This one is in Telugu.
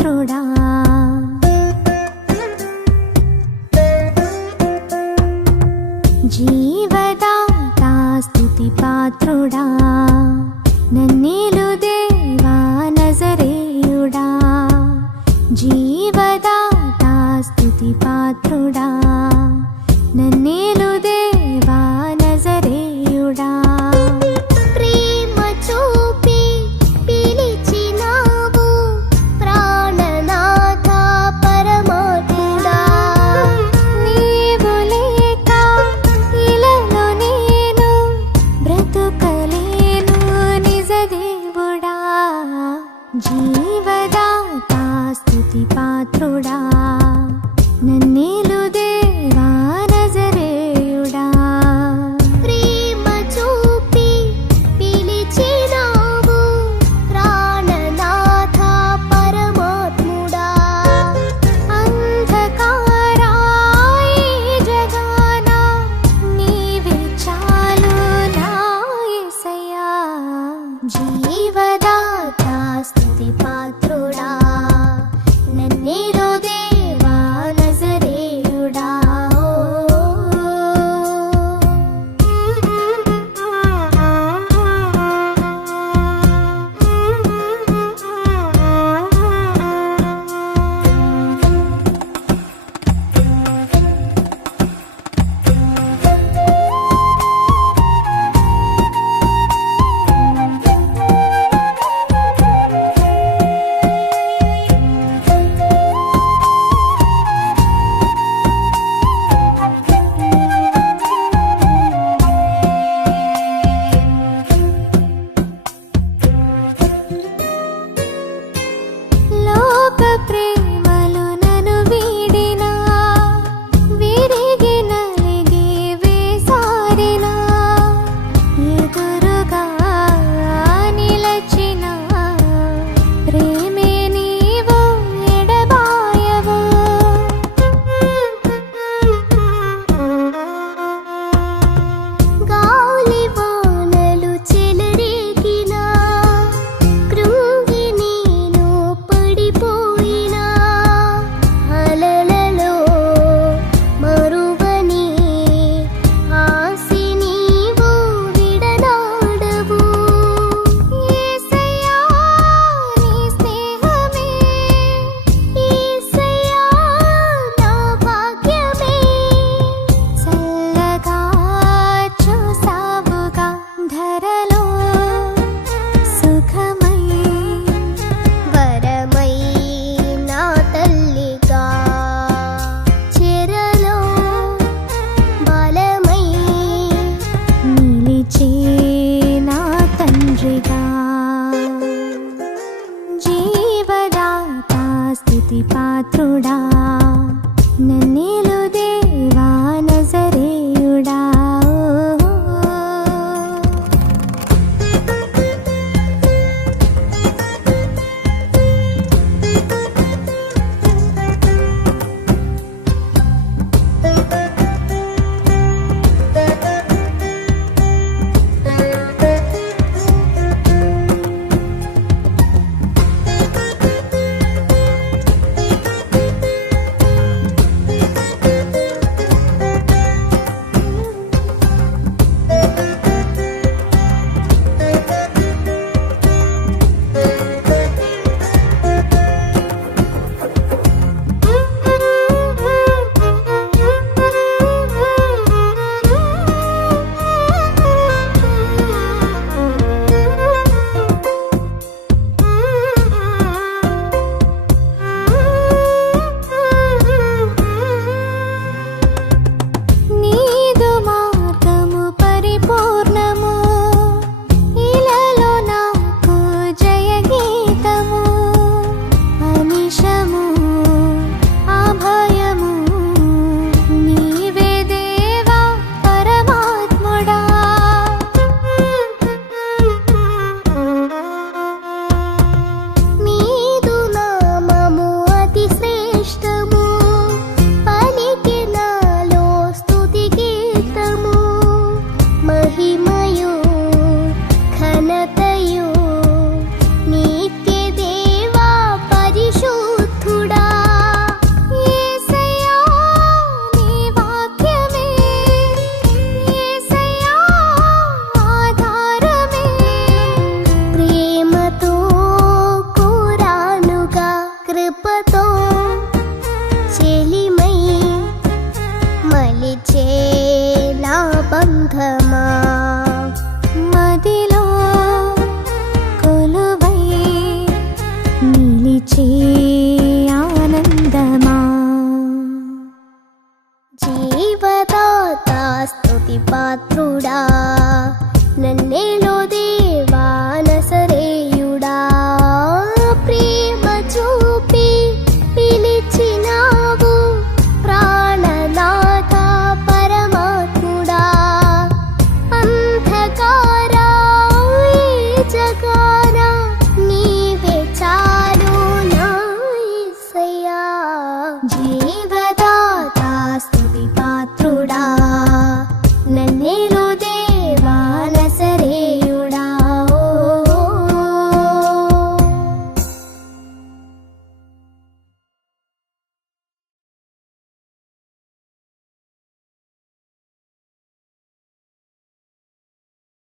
పాత్రుడా జీవదాతా స్తుతి పాత్రుడా నన్నేలు దేవా నజరేయుడా జీవదాతా స్తుతి పాత్రుడా నన్నేలు దేవా నజరేయుడా ప్రేమ చూపి పిలిచినావు ప్రాణనాథ పరమాత్ముడా నీవు లేక ఇలలో నేను బ్రతుకలేను నిజ దేవుడా జీవదాతా స్తుతి పాత్రుడా నన్నేలు దేవా నజరేయుడా ప్రేమ చూపి పిలిచినావు ప్రాణనాథ పరమాత్ముడా అంధకారా ఈ జగాన నీవే చాలు నా యేసయ్యా జీవదాతా స్తుతి పాత్రుడా నన్నేలు దేవా నజరేయుడా లోక ప్రేమలు నన్ను వీడినా విరిగి నలిగి వేసారినా ఎదురుగా నిలచిన ప్రేమే నీవు ఎడబాయవు గాలి వానలు చెలరేగినా కృంగి నేను పడిపోయినా అలలలో మరువని ఆసి నీవు విడనాడవు యేసయ్యా నీ స్నేహమే యేసయ్యా నా భాగ్యమే చల్లగా చూసావుగా ధరలో సుఖమై వరమై నా తల్లిగా చెరలో బలమై నిలిచే నా తండ్రిగా జీవదాతా స్తుతి పాత్రుడా నన్నేలు దేవా నజరేయుడా కృపతో